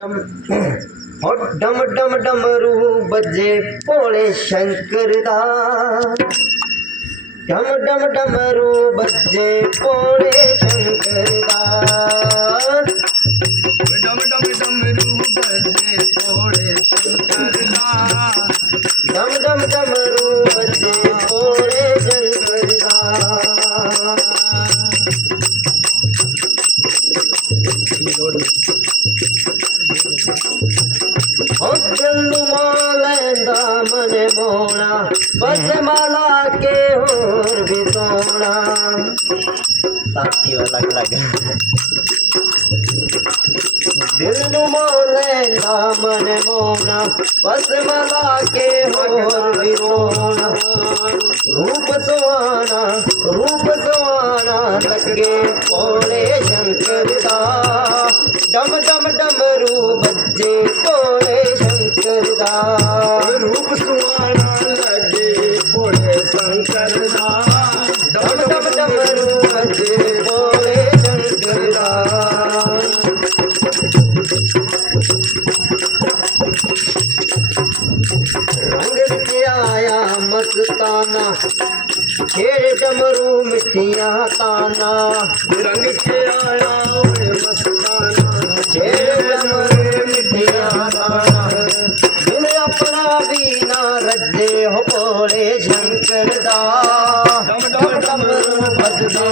हो डम डम डमरू बजे भोले शंकर दा। डम डम डमरू बजे भोले शंकर दा। डम डम डमरू बजे भोले शंकर दा। डम डम डमरू बजे भोले शंकर दा। लैंदा मन मोना बस माला के होर भी सोना। अलग अलग दिल नुमा लैंदा मन मोना बस माला के होर भी सोना। रूप सुहाना लगे भोले शंकर दा। डम डम डमरू बजे भोले शंकर दा। रूप सुहाना लगे भोले शंकर दा। डम डम डमरू बजे भोले शंकर दा। रंग विच आया मस्ताना छेड़ डमरू मिठियां ताना। रंग के आया मस्ताना छेड़ डमरू मिठियां ताना। दिल अपना भी ना रजे हो भोले शंकर दा। डम डम डमरू बजदे